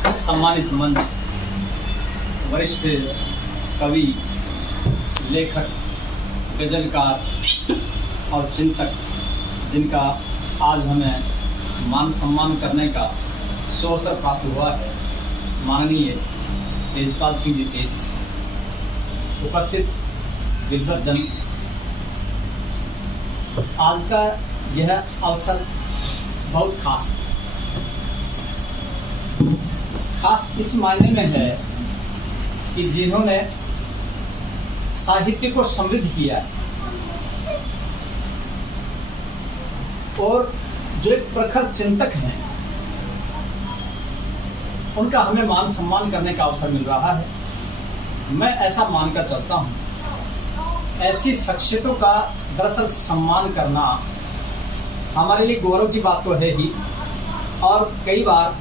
सम्मानित मंच, वरिष्ठ कवि, लेखक, गजलकार और चिंतक, जिनका आज हमें मान सम्मान करने का सुअवसर प्राप्त हुआ है, माननीय तेजपाल सिंह जी तेज, उपस्थित विद्वत जन, आज का यह अवसर बहुत खास है। खास इस मायने में है कि जिन्होंने साहित्य को समृद्ध किया है और जो एक प्रखर चिंतक हैं, उनका हमें मान सम्मान करने का अवसर मिल रहा है। मैं ऐसा मानकर चलता हूं, ऐसी शख्सियतों का दरअसल सम्मान करना हमारे लिए गौरव की बात तो है ही, और कई बार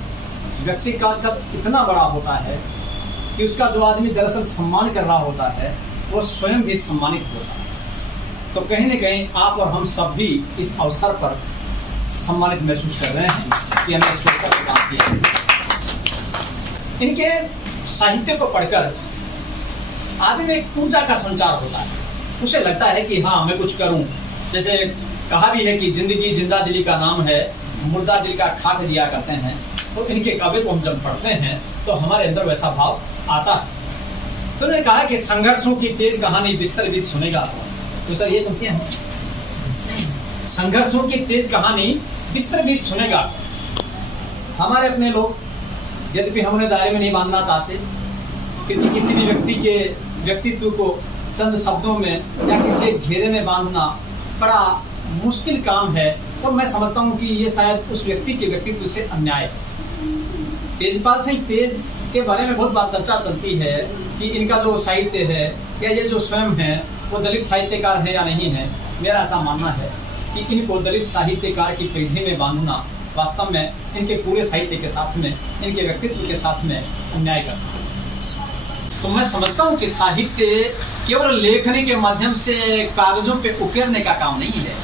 व्यक्ति का कद इतना बड़ा होता है कि उसका जो आदमी दरअसल सम्मान कर रहा होता है वो स्वयं भी सम्मानित होता है। तो कहीं न कहीं आप और हम सब भी इस अवसर पर सम्मानित महसूस कर रहे हैं कि हमने इस अवसर पर काम किया है। इनके साहित्य को पढ़कर आदमी में एक ऊर्जा का संचार होता है। उसे लगता है कि हाँ, मैं कुछ करूं। जैसे कहा भी है कि जिंदगी जिंदा दिली का नाम है, मुर्दा दिल का खाक जिया करते हैं। तो इनके काव्य को हम जब पढ़ते हैं तो हमारे अंदर वैसा भाव आता है। तो उन्होंने कहा कि संघर्षों की तेज कहानी बिस्तर बीच सुनेगा। तो सर ये पंक्तियां हैं, संघर्षों की तेज कहानी बिस्तर बीच सुनेगा। हमारे अपने लोग यद्यपि हम उन्हें दायरे में नहीं बांधना चाहते, क्योंकि किसी भी व्यक्ति के व्यक्तित्व को चंद शब्दों में या किसी एक घेरे में बांधना बड़ा मुश्किल काम है, और मैं समझता हूं कि ये शायद उस व्यक्ति के व्यक्तित्व से अन्याय है। तेजपाल सिंह तेज के बारे में बहुत बार चर्चा चलती है कि इनका जो साहित्य है या ये जो स्वयं है वो दलित साहित्यकार है या नहीं है। मेरा ऐसा मानना है कि इनको दलित साहित्यकार की परिधि में बांधना वास्तव में इनके पूरे साहित्य के साथ में, इनके व्यक्तित्व के साथ में अन्याय करना है। तो मैं समझता हूँ कि साहित्य केवल लेखनी के माध्यम से कागजों पे उकेरने का काम नहीं है।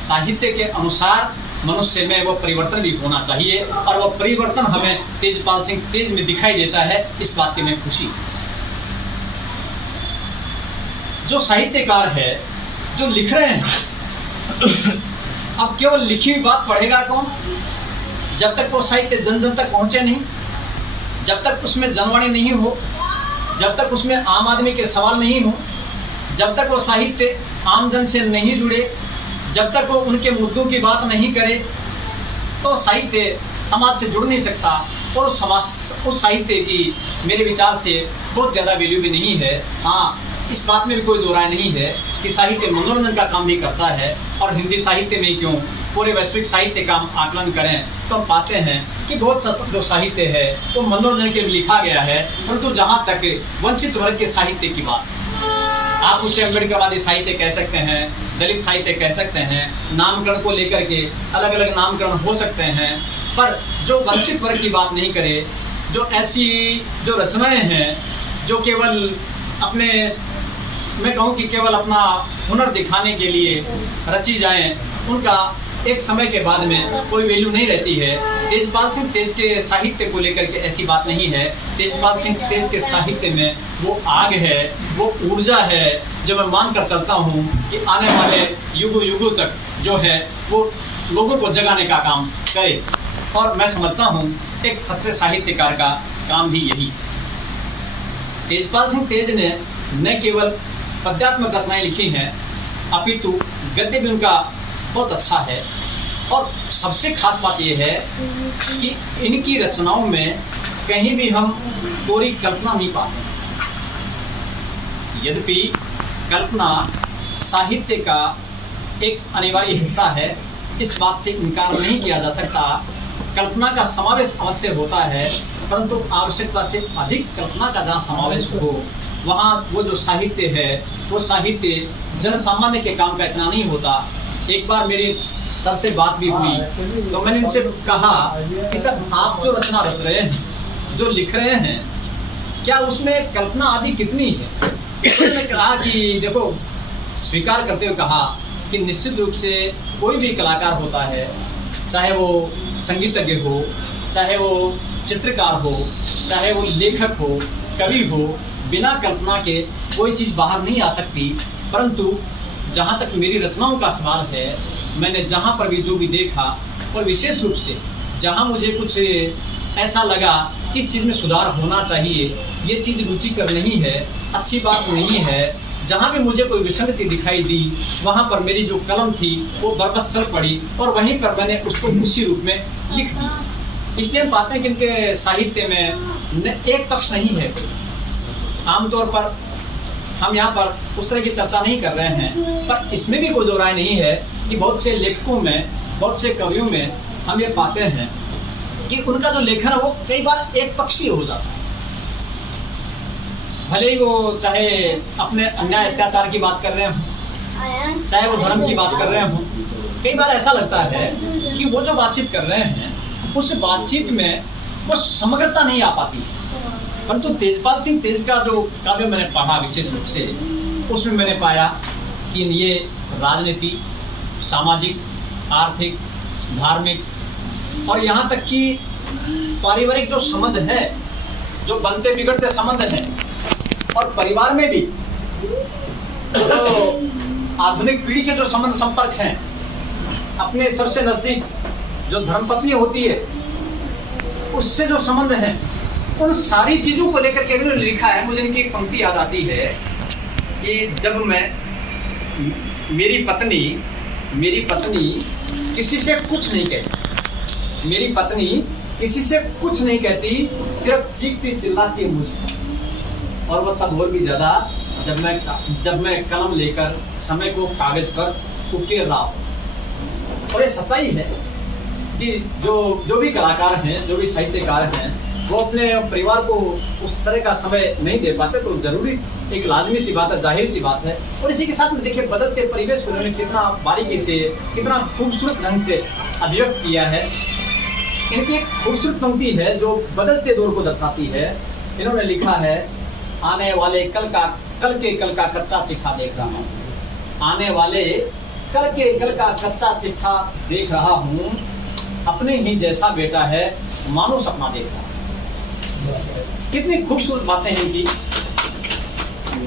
साहित्य के अनुसार मनुष्य में वो परिवर्तन भी होना चाहिए, और वो परिवर्तन हमें तेजपाल सिंह तेज में दिखाई देता है। इस बात की मैं खुशी। जो साहित्यकार है, जो लिख रहे हैं, अब केवल लिखी हुई बात पढ़ेगा कौन? जब तक वो साहित्य जन जन तक पहुंचे नहीं, जब तक उसमें जनवाणी नहीं हो, जब तक उसमें आम आदमी के सवाल नहीं हो, जब तक वो साहित्य आम जन से नहीं जुड़े, जब तक वो उनके मुद्दों की बात नहीं करे, तो साहित्य समाज से जुड़ नहीं सकता। और उस साहित्य की मेरे विचार से बहुत ज़्यादा वैल्यू भी नहीं है। हाँ, इस बात में भी कोई दो राय नहीं है कि साहित्य मनोरंजन का काम भी करता है, और हिंदी साहित्य में क्यों पूरे वैश्विक साहित्य का आकलन करें तो हम पाते हैं कि बहुत सा जो साहित्य है वो मनोरंजन के लिए लिखा गया है। परंतु जहाँ तक वंचित वर्ग के साहित्य की बात, आप उसे अम्बेडकरवादी साहित्य कह सकते हैं, दलित साहित्य कह सकते हैं, नामकरण को लेकर के अलग अलग नामकरण हो सकते हैं, पर जो वंचित वर्ग की बात नहीं करे, जो ऐसी जो रचनाएं हैं जो केवल अपने, मैं कहूँ कि केवल अपना हुनर दिखाने के लिए रची जाएं, उनका एक समय के बाद में कोई वैल्यू नहीं रहती है। तेजपाल सिंह तेज के साहित्य को लेकर के ऐसी बात नहीं है। तेजपाल सिंह तेज के साहित्य में वो आग है, वो ऊर्जा है, जो मैं मानकर चलता हूँ कि आने वाले युगों युगों तक जो है वो लोगों को जगाने का काम करे। और मैं समझता हूँ एक सच्चे साहित्यकार का काम भी यही। तेजपाल सिंह तेज ने न केवल पद्यात्मक रचनाएं लिखी हैं, अपितु गद्य भी उनका बहुत अच्छा है। और सबसे खास बात यह है कि इनकी रचनाओं में कहीं भी हम कोरी कल्पना नहीं पाते। यद्यपि कल्पना साहित्य का एक अनिवार्य हिस्सा है, इस बात से इनकार नहीं किया जा सकता। कल्पना का समावेश अवश्य होता है, परंतु आवश्यकता से अधिक कल्पना का जहाँ समावेश हो, वहाँ वो जो साहित्य है वो साहित्य जन सामान्य के काम का इतना नहीं होता। एक बार मेरी सर से बात भी हुई तो मैंने इनसे कहा कि सर, आप जो रचना रच रहे हैं, जो लिख रहे हैं, क्या उसमें कल्पना आदि कितनी है? उन्होंने कहा कि देखो, स्वीकार करते हुए कहा कि निश्चित रूप से कोई भी कलाकार होता है चाहे वो संगीतज्ञ हो, चाहे वो चित्रकार हो, चाहे वो लेखक हो, कवि हो, बिना कल्पना के कोई चीज़ बाहर नहीं आ सकती। परंतु जहाँ तक मेरी रचनाओं का सवाल है, मैंने जहाँ पर भी जो भी देखा, और विशेष रूप से जहाँ मुझे कुछ ऐसा लगा कि इस चीज़ में सुधार होना चाहिए, ये चीज़ रुचिकर नहीं है, अच्छी बात नहीं है, जहाँ भी मुझे कोई विसंगति दिखाई दी, वहाँ पर मेरी जो कलम थी वो बरबस चल पड़ी और वहीं पर मैंने उसको उसी रूप में लिख दी। इसलिए हम पाते हैं कि इनके साहित्य में एक पक्ष नहीं है। आमतौर पर हम यहाँ पर उस तरह की चर्चा नहीं कर रहे हैं, पर इसमें भी कोई दो राय नहीं है कि बहुत से लेखकों में, बहुत से कवियों में हम ये पाते हैं कि उनका जो लेखन है वो कई बार एक पक्षीय हो जाता है। भले ही वो चाहे अपने अन्याय अत्याचार की बात कर रहे हों, चाहे वो धर्म की बात कर रहे हों, कई बार ऐसा लगता है कि वो जो बातचीत कर रहे हैं उस बातचीत में वो समग्रता नहीं आ पाती। परंतु तेजपाल सिंह तेज का जो काव्य मैंने पढ़ा विशेष रूप से, उसमें मैंने पाया कि ये राजनीति, सामाजिक, आर्थिक, धार्मिक और यहाँ तक कि पारिवारिक जो संबंध है, जो बनते बिगड़ते संबंध हैं, और परिवार में भी जो आधुनिक पीढ़ी के जो संबंध संपर्क हैं, अपने सबसे नजदीक जो धर्मपत्नी होती है उससे जो संबंध है, उन सारी चीजों को लेकर के इन्होंने लिखा है। मुझे इनकी एक पंक्ति याद आती है कि जब मैं मेरी पत्नी किसी से कुछ नहीं कहती, मेरी पत्नी किसी से कुछ नहीं कहती, सिर्फ चीखती चिल्लाती है मुझको, और वो तब और भी ज्यादा जब मैं कलम लेकर समय को कागज पर उकेर रहा हूँ। और ये सच्चाई है कि जो भी कलाकार हैं, जो भी साहित्यकार हैं, वो अपने परिवार को उस तरह का समय नहीं दे पाते, तो जरूरी एक लाजमी सी बात है, जाहिर सी बात है। और इसी के साथ में देखिए बदलते परिवेश को उन्होंने कितना बारीकी से, कितना खूबसूरत ढंग से अभिव्यक्त किया है। इनकी एक खूबसूरत पंक्ति है जो बदलते दौर को दर्शाती है। इन्होंने लिखा है, आने वाले कल का कच्चा चिट्ठा देख रहा हूँ, आने वाले कल का कच्चा चिट्ठा देख रहा हूँ, अपने ही जैसा बेटा है मानो सपना देख रहा हूँ। कितनी खूबसूरत बातें हैं इनकी।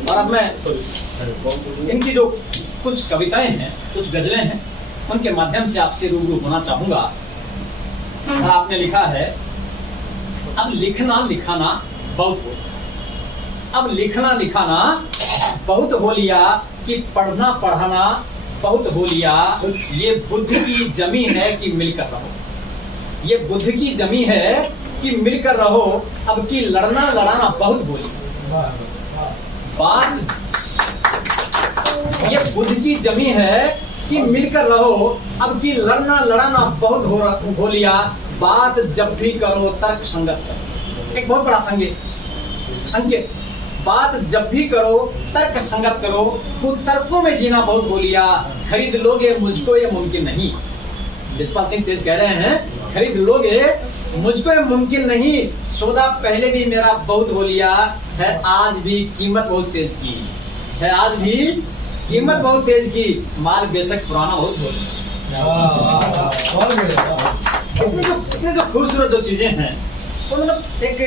और अब मैं इनकी जो कुछ कविताएं हैं, कुछ गजलें हैं, उनके माध्यम से आपसे रूबरू होना चाहूंगा। और आपने लिखा है, अब लिखना लिखाना बहुत हो, अब लिखना लिखाना बहुत हो लिया, कि पढ़ना पढ़ाना बहुत हो लिया, ये बुद्ध की जमी है कि मिलकर रहो, ये बुद्ध की जमी है कि मिलकर रहो, अब की लड़ना लड़ाना बहुत हो लिया। बात ये बुद्ध की जमी है कि मिलकर रहो, अब की लड़ना लड़ाना बहुत हो लिया, बात जब भी करो तर्क संगत करो। एक बहुत बड़ा संकेत, बात जब भी करो तर्क संगत करो, खुद तर्कों में जीना बहुत हो लिया, खरीद लोगे मुझको ये मुमकिन नहीं। तेजपाल सिंह तेज कह रहे हैं, खरीद लोगे मुझको ये मुमकिन नहीं, सौदा पहले भी मेरा बहुत हो लिया है, आज भी कीमत बहुत तेज की है, आज भी कीमत बहुत तेज की, माल बेशक पुराना बहुत हो लिया। इतने जो खूबसूरत जो चीजें हैं, तो मतलब एक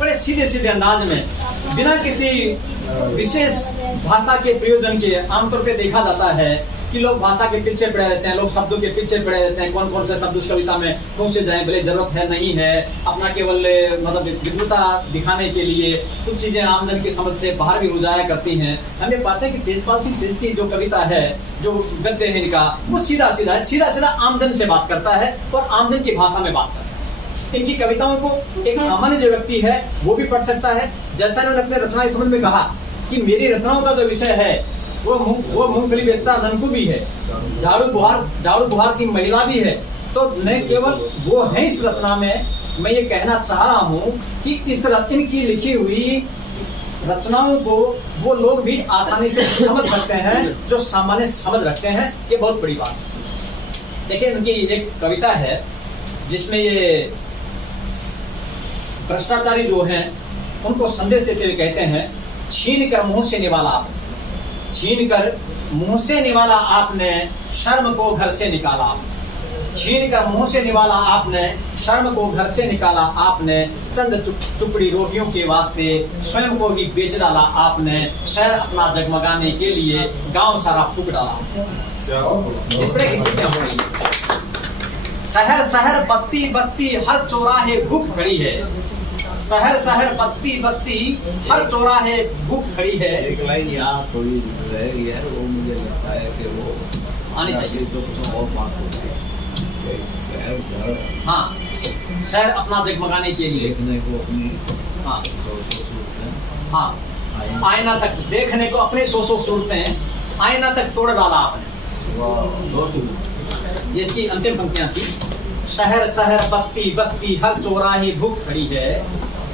बड़े सीधे सीधे अंदाज में, बिना किसी विशेष भाषा के प्रयोजन के। आमतौर पे देखा जाता है कि लोग भाषा के पीछे पड़े रहते हैं, लोग शब्दों के पीछे पड़े रहते हैं, कौन कौन से शब्द उस कविता में कौन से जाएं, भले जरूरत है नहीं है, अपना केवल मतलब विद्वता दिखाने के लिए कुछ चीजें आमजन की समझ से बाहर भी हो जाया करती हैं। हम ये पाते हैं कि तेजपाल सिंह तेज की जो कविता है, जो गद्य है इनका, वो सीधा सीधा आमजन से बात करता है और आमजन की भाषा में बात करता है। इनकी कविताओं को एक सामान्य जो व्यक्ति है वो भी पढ़ सकता है। जैसा इन्होंने अपने रचना संबंध में कहा कि मेरी रचनाओं का जो विषय है वो मूंगफली बेचता ननकू भी है, झाड़ू बुहार की महिला भी है। तो न केवल वो है इस रचना में, मैं ये कहना चाह रहा हूँ कि इनकी लिखी हुई रचनाओं को वो लोग भी आसानी से समझ सकते हैं जो सामान्य समझ रखते हैं। ये बहुत बड़ी बात है। देखिए उनकी एक कविता है जिसमें ये भ्रष्टाचारी जो हैं उनको संदेश देते हुए कहते हैं, छीन कर मुंह से निवाला आपने, छीन कर मुंह से निवाला आपने, शर्म को घर से निकाला आपने। छीन कर मुंह से निवाला आपने, शर्म को घर से निकाला आपने, चंद चुपड़ी रोटियों के वास्ते स्वयं को ही बेच डाला आपने, शहर अपना जगमगाने के लिए गांव सारा फूक डाला। इस तरह की स्थितियां हो रही है। शहर शहर बस्ती बस्ती हर चौराहे भूख खड़ी है, शहर शहर बस्ती बस्ती हर चौराहे भूख खड़ी है। एक लाइन यहाँ थोड़ी रह गई है, वो मुझे लगता है कि वो आनी चाहिए। तो कुछ और बात होती है। हाँ, शहर अपना जगमगाने के लिए देखने को अपनी हाँ हाँ आईना तक देखने को अपने सौ सूरतें आईना तक तोड़ डाला आपने। ये इसकी अंतिम पंक्तियां थी। शहर शहर बस्ती बस्ती हर चौराहे भूख खड़ी है,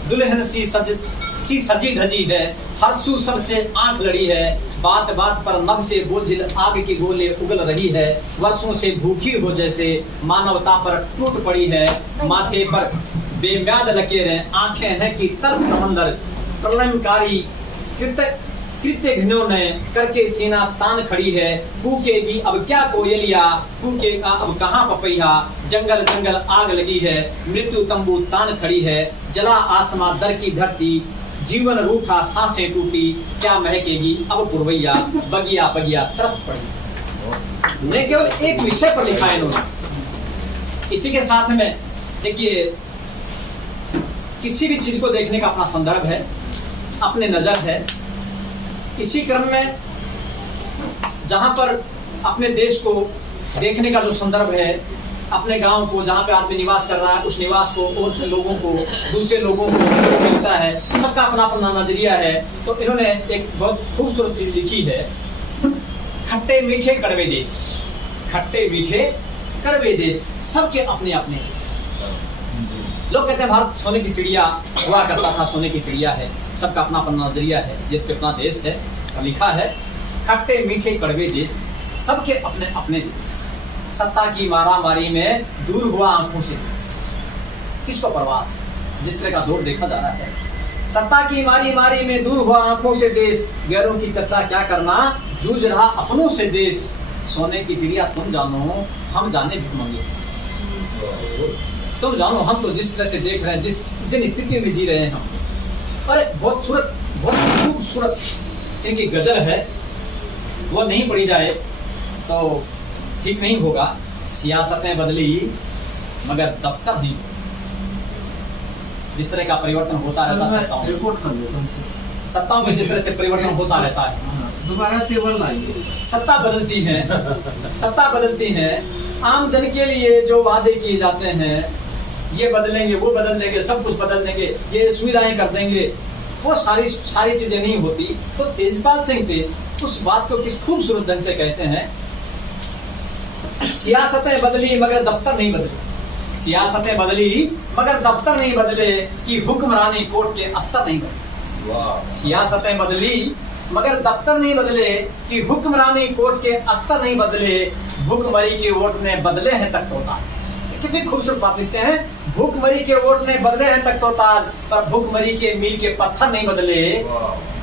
दुल्हन सी सजी धजी है, हरसू सबसे आंख लड़ी है, बात बात पर नभ से बोझिल आग की गोले उगल रही है, वर्षों से भूखी हो जैसे मानवता पर टूट पड़ी है, माथे पर बेम्याद लकीरें, आंखें हैं कि तर्क समंदर, प्रलयकारी कृत्य घिनौने करके सीना तान खड़ी है, कूकेगी अब क्या कोयलिया, कूकेगा अब कहाँ पपैया, जंगल जंगल आग लगी है, मृत्यु तंबू तान खड़ी है, जला आसमां दर की धरती, जीवन रूठा सांसें टूटी, क्या महकेगी अब पुरवैया, बगिया बगिया तरफ पड़ी। ने केवल एक विषय पर लिखा है इन्होंने। इसी के साथ में देखिए, किसी भी चीज को देखने का अपना संदर्भ है, अपने नजर है। इसी क्रम में जहां पर अपने देश को देखने का जो संदर्भ है, अपने गांव को जहां पे आदमी निवास कर रहा है, उस निवास को और लोगों को, दूसरे लोगों को मिलता है, सबका अपना अपना नजरिया है। तो इन्होंने एक बहुत खूबसूरत चीज लिखी है, खट्टे मीठे कड़वे देश, खट्टे मीठे कड़वे देश, सबके अपने अपने देश। लोग कहते हैं भारत सोने की चिड़िया हुआ करता था, सोने की चिड़िया है, सबका अपना अपना नजरिया है, ये तो अपना देश है। लिखा है खट्टे मीठे कड़वे देश, सबके अपने अपने देश, सत्ता की मारामारी में दूर हुआ आंखों से देश। किसको परवाह, जिस तरह का दौर देखा जा रहा है, सत्ता की मारी मारी में दूर हुआ आंखों से देश, गैरों की चर्चा क्या करना, जूझ रहा अपनों से देश, सोने की चिड़िया तुम जानो, हम जाने भिखमंगे देश। तुम जानो, हम तो जिस तरह से देख रहे हैं, जिन स्थितियों में जी रहे हैं हम। अरे बहुत खूबसूरत इनकी गजल है, वो नहीं पढ़ी जाए तो ठीक नहीं होगा। सियासतें बदली मगर दफ्तर नहीं। जिस तरह का परिवर्तन होता रहता है सत्ताओं में, जिस तरह से परिवर्तन होता रहता है, दोबारा टेबल लाइए। सत्ता बदलती है, सत्ता बदलती है। आम जन के लिए जो वादे किए जाते हैं, ये बदलेंगे, वो बदल देंगे, सब कुछ बदल देंगे, ये सुविधाएं कर देंगे, वो सारी चीजें नहीं होती। तो तेजपाल सिंह तेज उस बात को किस खूबसूरत ढंग से कहते हैं, सियासतें बदली मगर दफ्तर नहीं बदले, सियासतें बदली मगर दफ्तर नहीं बदले, कि हुक्मरानी कोर्ट के अस्तर नहीं बदले। सियासतें बदली मगर दफ्तर नहीं बदले, कि हुक्मरानी कोर्ट के अस्तर नहीं बदले, भूखमरी के वोट ने बदले हैं तख्तोताज। कितनी खूबसूरत बात लिखते हैं, भूखमरी के वोट ने बदले हैं तख्तोताज, पर भूखमरी के मील के पत्थर नहीं बदले।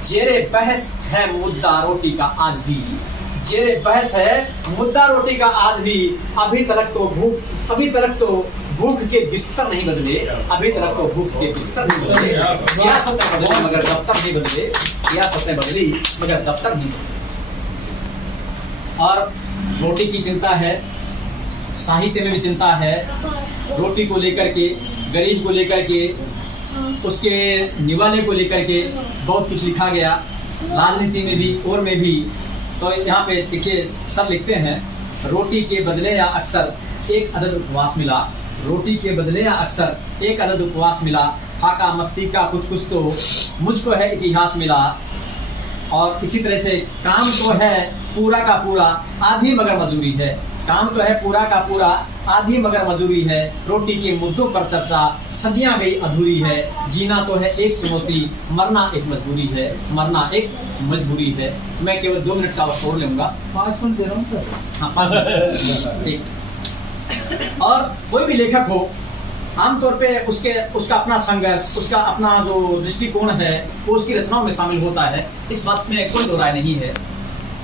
जेरे बहस है मुद्दा रोटी का आज भी, जेरे बहस है मुद्दा रोटी का आज भी, अभी तक तो भूख के बिस्तर नहीं बदले, अभी तक तो भूख के बिस्तर नहीं बदले। सियासतें बदली मगर दफ्तर नहीं बदले, सियासतें बदली मगर दफ्तर नहीं बदले। और रोटी की चिंता है, साहित्य में भी चिंता है, रोटी को लेकर के, गरीब को लेकर के, उसके निवाले को लेकर के बहुत कुछ लिखा गया, राजनीति में भी और में भी। तो यहाँ पे देखिए, सब लिखते हैं, रोटी के बदले या अक्सर एक अदद उपवास मिला, रोटी के बदले या अक्सर एक अदद उपवास मिला, फाका मस्ती का कुछ कुछ तो मुझको है इतिहास मिला। और इसी तरह से काम तो है पूरा का पूरा, आधी मगर मजूरी है, काम तो है पूरा का पूरा, आधी मगर मजूरी है, रोटी के मुद्दों पर चर्चा सदियां गई अधूरी है, जीना तो है एक चुनौती, मरना एक मजबूरी है, मरना एक मजबूरी है। मैं केवल 2 मिनट का वक्त और लूंगा, 5 मिनट दे रहा हूँ सर। हाँ, ठीक। और कोई भी लेखक हो, आमतौर पे उसका अपना संघर्ष, उसका अपना जो दृष्टिकोण है, वो उसकी रचनाओं में शामिल होता है, इस बात में कोई दो राय नहीं है।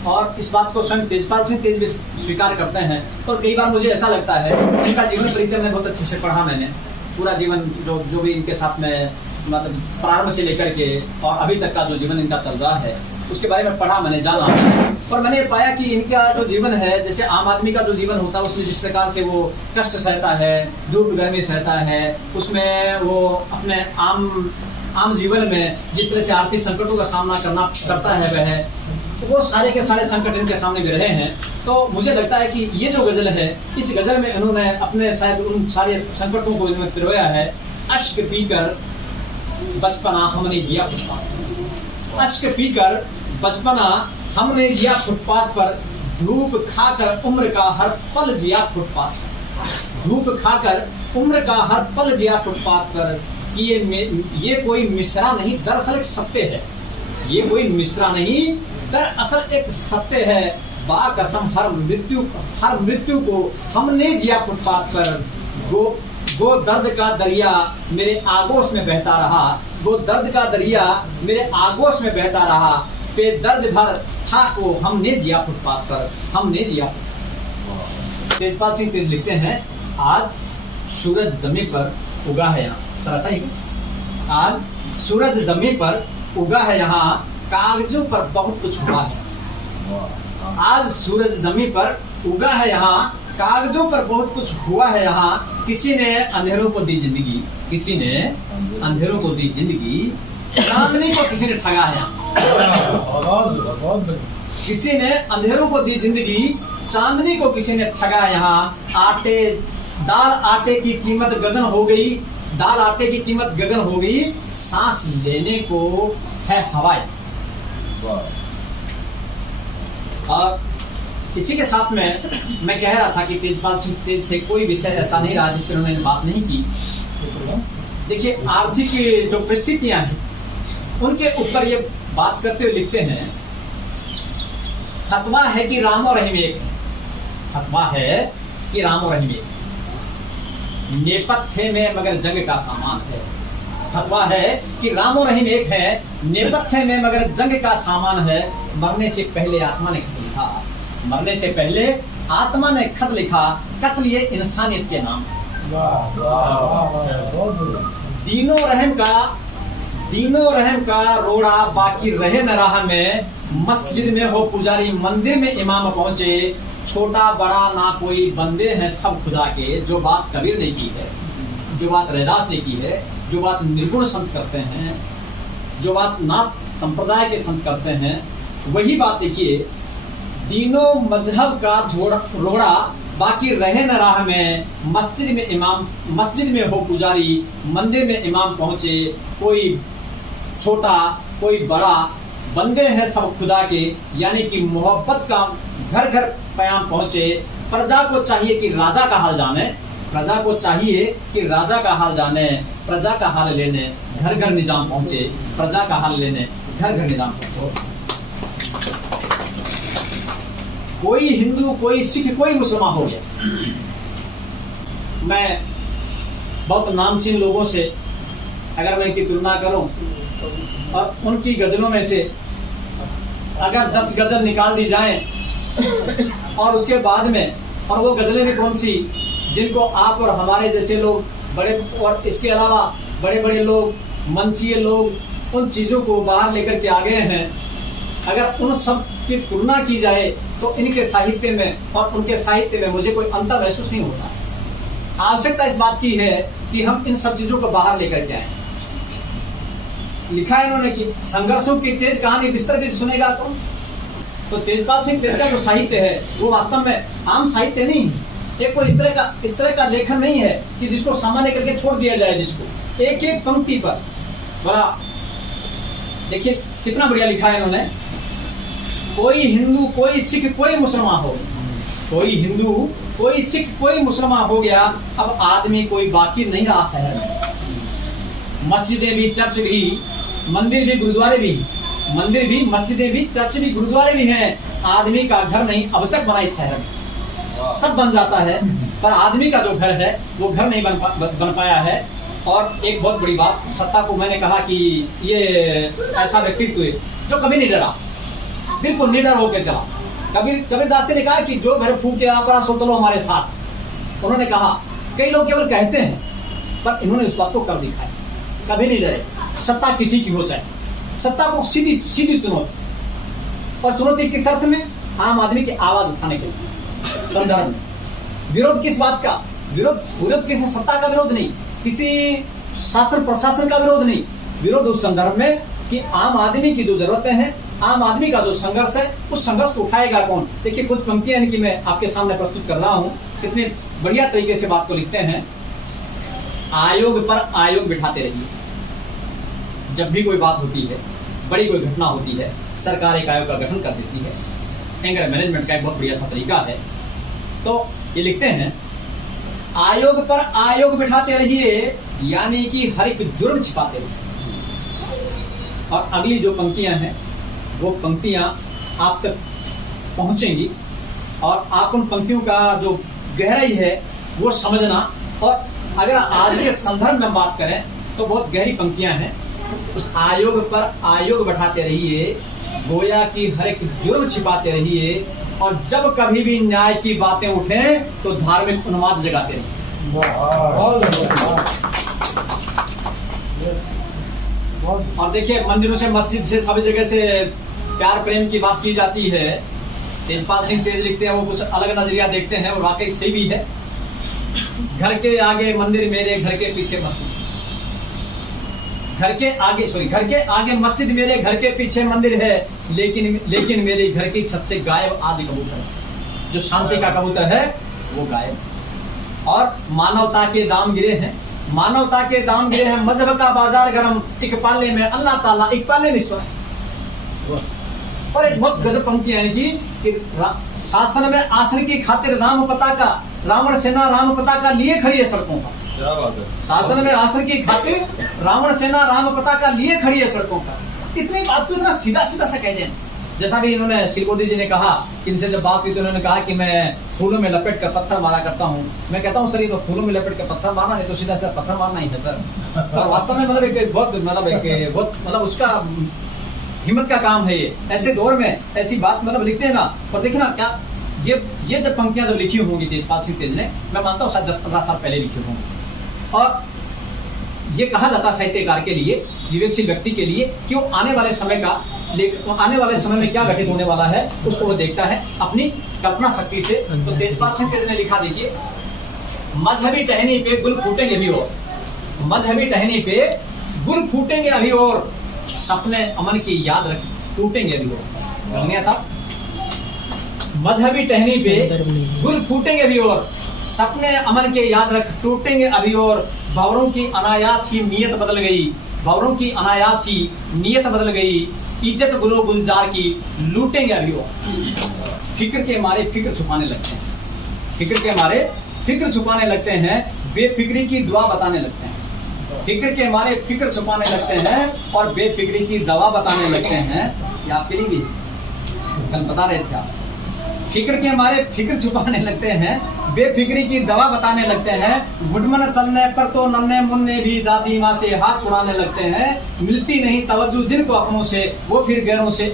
और इस बात को स्वयं तेजपाल सिंह तेज भी स्वीकार करते हैं। और कई बार मुझे ऐसा लगता है, इनका जीवन परिचय में बहुत अच्छे से पढ़ा मैंने, पूरा जीवन जो भी इनके साथ में मतलब प्रारंभ से लेकर के और अभी तक का जो जीवन इनका चल रहा है उसके बारे में पढ़ा मैंने, जाना। और मैंने पाया कि इनका जो जीवन है, जैसे आम आदमी का जो जीवन होता है उसमें जिस प्रकार से वो कष्ट सहता है, धूप गर्मी सहता है, उसमें वो अपने आम जीवन में जिस तरह से आर्थिक संकटों का सामना करता है वह, वो सारे के सारे संकट इनके सामने भी रहे हैं। तो मुझे लगता है कि ये जो गजल है, इस गजल में इन्होंने अपने शायद उन सारे संकटों को इन्होंने पिरोया है। अश्क पीकर बचपना हमने जिया फुटपाथ, अश्क पीकर बचपना हमने जिया फुटपाथ पर, धूप खाकर उम्र का हर पल जिया फुटपाथ, धूप खाकर उम्र का हर पल जिया फुटपाथ पर। कि ये कोई मिसरा नहीं, दरअसल एक सत्य है, ये कोई मिसरा नहीं, दरअसल एक सत्य है। बाकसम हर मृत्यु को हमने जिया फुटपाथ पर, वो दर्द का दरिया मेरे आगोश में बहता रहा, वो दर्द का दरिया मेरे आगोश में बहता रहा, पे दर्द भर था वो हमने जिया फुटपाथ पर, हमने जिया। तेजपाल सिंह तेज लिखते हैं, आज सूरज जमीन पर उगा है यहाँ, ऐसा ही, आज सूरज जमीन पर उगा है यहाँ, कागजों पर बहुत कुछ हुआ है। आज सूरज जमीन पर उगा है यहाँ, कागजों पर बहुत कुछ हुआ है यहाँ। किसी ने अंधेरों को दी जिंदगी, किसी ने अंधेरों को दी जिंदगी, चांदनी को किसी ने ठगा है यहाँ। किसी ने अंधेरों को दी जिंदगी, चांदनी को किसी ने ठगा यहाँ। दाल आटे की कीमत गगन हो गई, दाल आटे की कीमत गगन हो गई, सांस लेने को है हवाएं। और इसी के साथ में मैं कह रहा था कि तेजपाल सिंह तेज से कोई विषय ऐसा नहीं रहा जिस पर उन्होंने बात नहीं की। देखिए, आर्थिक जो परिस्थितियां हैं उनके ऊपर ये बात करते हुए लिखते हैं, फतवा है कि राम और रहीम एक है, फतवा है कि राम और रहीम एक, नेपथ्य में मगर जंग का सामान है। फतवा है कि राम और रहीम एक है, नेपथ्य में मगर जंग का सामान है। मरने से पहले आत्मा ने खत लिखा, मरने से पहले आत्मा ने खत लिखा, कत्ल ये इंसानियत के नाम। दीनों रहम का रोड़ा बाकी रहे न राह में, मस्जिद में हो पुजारी मंदिर में इमाम पहुंचे, छोटा बड़ा ना कोई बंदे हैं सब खुदा के। जो बात कबीर ने की है, जो बात रैदास ने की है, जो बात निर्गुण संत करते हैं, जो बात नाथ संप्रदाय के संत करते हैं, वही बात देखिए। तीनों मजहब का रोड़ा बाकी रहे न राह में, मस्जिद में हो पुजारी मंदिर में इमाम पहुंचे, कोई छोटा कोई बड़ा बंदे हैं सब खुदा के। यानी कि मोहब्बत का घर घर पैगाम पहुंचे। प्रजा को चाहिए कि राजा का हाल जाने, प्रजा को चाहिए कि राजा का हाल जाने, प्रजा का हाल लेने घर घर निजाम पहुंचे, प्रजा का हाल लेने घर घर निजाम पहुंचो। कोई हिंदू कोई सिख कोई मुसलमान हो गया। मैं बहुत नामचीन लोगों से अगर मैं इनकी तुलना करूं और उनकी गजलों में से अगर 10 गजल निकाल दी जाएं और उसके बाद में, और वो गजलें भी कौन सी जिनको आप और हमारे जैसे लोग बड़े, और इसके अलावा बड़े बड़े लोग, मंचीय लोग उन चीजों को बाहर लेकर के आ गए हैं, अगर उन सब की तुलना की जाए तो इनके साहित्य में और उनके साहित्य में मुझे कोई अंतर महसूस नहीं होता। आवश्यकता इस बात की है कि हम इन सब चीजों को बाहर लेकर के आए। लिखा है इन्होंने कि संघर्षों की तेज कहानी बिस्तर भी सुनेगा कौन। तो तेजपाल सिंह तेज का जो साहित्य है वो वास्तव में आम साहित्य नहीं है। एक कोई इस तरह का लेखन नहीं है कि जिसको सामान्य करके छोड़ दिया जाए, जिसको एक एक पंक्ति पर बड़ा, देखिए कितना बढ़िया लिखा है इन्होंने। कोई हिंदू कोई सिख कोई मुसलमान हो, कोई हिंदू कोई सिख कोई मुसलमान हो गया, अब आदमी कोई बाकी नहीं रहा शहर में। मस्जिदें भी, चर्च भी, मंदिर भी, गुरुद्वारे भी, मंदिर भी, मस्जिदें भी, चर्च भी, गुरुद्वारे भी हैं। आदमी का घर नहीं अब तक बना इस शहर में। सब बन जाता है पर आदमी का जो घर है वो घर नहीं बन पाया है। और एक बहुत बड़ी बात, सत्ता को मैंने कहा कि ये ऐसा व्यक्तित्व जो कभी नहीं डरा, बिल्कुल निडर होकर चला। कबीरदास जी ने कहा कि जो घर फूके आप सो चलो हमारे साथ। उन्होंने कहा कई लोग केवल कहते हैं, पर इन्होंने उस बात को कर दिखाया। कभी नहीं डरे, सत्ता किसी की हो चाहे, सत्ता को सीधी सीधी चुनौती, और चुनौती किस अर्थ में? आम आदमी की आवाज उठाने के लिए संदर्भ में। विरोध किस बात का? विरोध किसी सत्ता का विरोध नहीं, किसी शासन प्रशासन का विरोध नहीं, विरोध उस संदर्भ में कि आम आदमी की जो जरूरतें हैं, आम आदमी का जो संघर्ष है, उस संघर्ष को उठाएगा कौन? देखिए कुछ पंक्तियां इनकी मैं आपके सामने प्रस्तुत कर रहा हूं, कितने बढ़िया तरीके से बात को लिखते हैं। आयोग पर आयोग बिठाते रहिए। जब भी कोई बात होती है, बड़ी कोई घटना होती है, सरकार एक आयोग का गठन कर देती है। एंगर मैनेजमेंट का एक बहुत बढ़िया सा तरीका है। तो ये लिखते हैं, आयोग पर आयोग बिठाते रहिए, यानी कि हर एक जुर्म छिपाते रहिए। और अगली जो पंक्तियां हैं, वो पंक्तियां आप तक पहुंचेंगी और आप उन पंक्तियों का जो गहराई है वो समझना। और अगर आज के संदर्भ में बात करें तो बहुत गहरी पंक्तियां हैं। आयोग पर आयोग बैठाते रहिए, गोया की हर एक जुर्म छिपाते रहिए, और जब कभी भी न्याय की बातें उठें तो धार्मिक उन्माद जगाते रहिए। और देखिए मंदिरों से, मस्जिद से, सभी जगह से प्यार प्रेम की बात की जाती है। तेजपाल सिंह तेज लिखते हैं, वो कुछ अलग नजरिया देखते हैं और वाकई सही भी है। घर के आगे मंदिर मेरे, घर के पीछे मस्जिद। घर के आगे मस्जिद मेरे, घर के पीछे मंदिर है, लेकिन मेरे घर की छत से गायब आज कबूतर। जो शांति का कबूतर है वो गायब। और मानवता के दाम गिरे हैं, मानवता के दाम गिरे हैं, मजहब का बाजार गरम, एक पाले में अल्लाह ताला, एक पाले में ईश्वर। और एक बहुत गजब पंक्ति है कि शासन में आसन की खातिर राम पताका, रावण सेना राम पताका लिए खड़ी है सड़कों पर। क्या बात है। शासन में आसन की खातिर रावण सेना राम पताका लिए खड़ी है सड़कों पर। इतनी बात को इतना सीधा सीधा सा कह दें। जैसा भी इन्होंने श्री मोदी जी ने कहा, इनसे जब बात हुई तो उन्होंने कहा कि मैं फूलों में लपेट कर पत्थर मारा करता हूँ। मैं कहता हूँ सर, ये तो फूलों में लपेट कर पत्थर मारना नहीं, तो सीधा सीधा पत्थर मारना ही है सर। और वास्तव में बहुत उसका हिम्मत का काम है ये। ऐसे दौर में ऐसी बात लिखते हैं ना। और देखना क्या ये जब पंक्तियां जब लिखी होंगी तेजपाल सिंह तेज ने, मैं मानता हूँ शायद 10-15 साल पहले लिखी होंगी। और ये कहा जाता साहित्यकार के लिए, विवेकशील व्यक्ति के लिए, कि वो आने वाले समय में क्या घटित होने वाला है उसको वो देखता है अपनी कल्पना शक्ति से। तो तेजपाल सिंह तेज ने लिखा, देखिए, मजहबी टहनी पे गुल फूटेंगे अभी और, मजहबी टहनी पे गुल फूटेंगे अभी और, सपने अमन की याद रख टूटेंगे अभी और। रंगिया साहब, मजहबी टहनी पे गुल फूटेंगे अभी और, सपने अमन के याद रख टूटेंगे अभी और, भंवरों की अनायास ही नीयत बदल गई, भंवरों की अनायास ही नीयत बदल गई, इज्जत गुलो गुलजार की लूटेंगे अभी और। फिक्र के मारे फिक्र छुपाने लगते हैं, फिक्र के मारे फिक्र छुपाने लगते हैं, बेफिक्री की दुआ बताने लगते हैं। फिक्र के मारे फिक्र छुपाने लगते हैं और बेफिक्री की दवा बताने लगते हैं। ये आपके लिए भी कल बता रहे थे आप। फिक्र के मारे फिक्र छुपाने लगते हैं, बेफिक्री की दवा बताने लगते हैं। घुटमन चलने पर तो नन्हे मुन्ने भी दादी माँ से हाथ छुड़ाने लगते हैं। मिलती नहीं तवज्जो जिनको अपनों से, वो फिर गैरों से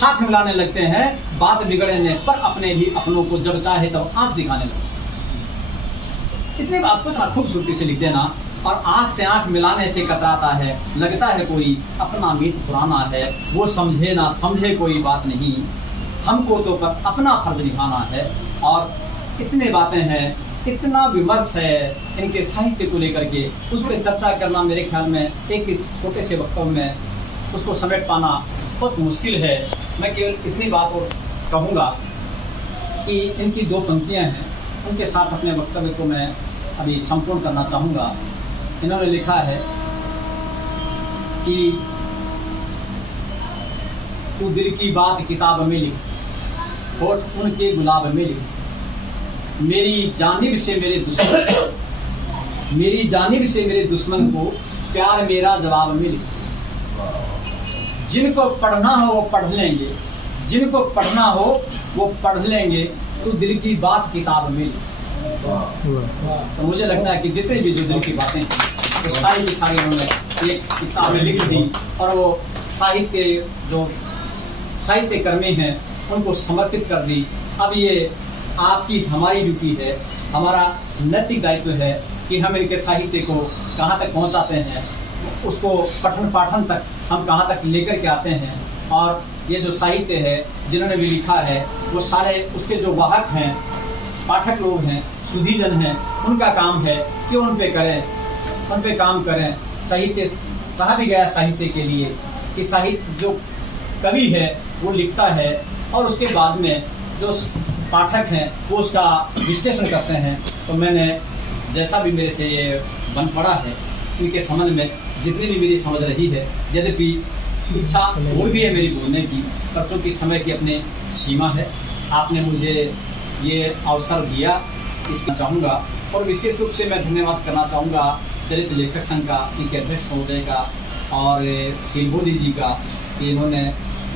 हाथ मिलाने लगते हैं। बात बिगड़ने पर अपने भी अपनों को जब चाहे तब आंख दिखाने लगते हैं। इतनी बात को इतना खूबसूरती से लिख देना। और आंख से आंख मिलाने से कतराता है, लगता है कोई अपना मीत पुराना है, वो समझे ना समझे कोई बात नहीं, हमको तो पर अपना फर्ज निभाना है। और इतने बातें हैं, इतना विमर्श है इनके साहित्य को लेकर के, उस पर चर्चा करना मेरे ख्याल में एक इस छोटे से वक्तव्य में उसको समेट पाना बहुत मुश्किल है। मैं केवल इतनी बात और कहूँगा कि इनकी 2 पंक्तियाँ हैं, उनके साथ अपने वक्तव्य को मैं अभी संपूर्ण करना चाहूँगा। इन्होंने लिखा है कि तू दिल की बात किताब में लिख, होठ उनके गुलाब में लिख, मेरी जानिब से मेरे दुश्मन को प्यार मेरा जवाब में लिख। जिनको पढ़ना हो वो पढ़ लेंगे, जिनको पढ़ना हो वो पढ़ लेंगे, तू दिल की बात किताब में लिख। तो मुझे लगता है कि जितने भी जो दिल की बातें वो सारी की सारी उन्होंने एक किताब में लिख दी। और वो साहित्य जो साहित्य कर्मी हैं उनको समर्पित कर दी। अब ये आपकी हमारी ड्यूटी है, हमारा नैतिक दायित्व है कि हम इनके साहित्य को कहाँ तक पहुँचाते हैं, उसको पठन पाठन तक हम कहाँ तक लेकर के आते हैं। और ये जो साहित्य है जिन्होंने भी लिखा है वो सारे उसके जो वाहक हैं, पाठक लोग हैं, सुधीजन हैं, उनका काम है कि उन पे करें, उन पे काम करें। साहित्य कहा भी गया साहित्य के लिए कि साहित्य जो कवि है वो लिखता है और उसके बाद में जो पाठक हैं वो उसका विश्लेषण करते हैं। तो मैंने जैसा भी मेरे से ये बन पड़ा है इनके संबंध में जितनी भी मेरी समझ रही है, यद्यपि इच्छा और भी है मेरी बोलने की, पर चूँकि समय की अपनी सीमा है, आपने मुझे ये अवसर दिया, इसका चाहूँगा। और विशेष रूप से मैं धन्यवाद करना चाहूँगा दलित लेखक संघ का, इनके अध्यक्ष महोदय का और सिलबोदी जी का कि इन्होंने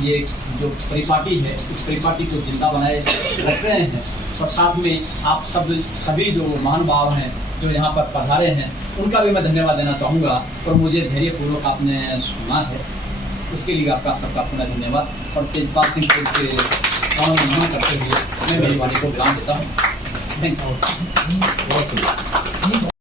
ये जो परिपाटी है इस परिपाटी को जिंदा बनाए रख रहे हैं। और साथ में आप सभी जो महानुभाव हैं जो यहाँ पर पधारे हैं उनका भी मैं धन्यवाद देना चाहूँगा। और मुझे धैर्यपूर्वक आपने सुना है उसके लिए आपका सबका पुनः धन्यवाद। और तेजपाल सिंह को नमन करते हुए मैं मेरी वाणी को विराम देता हूँ। Thank you.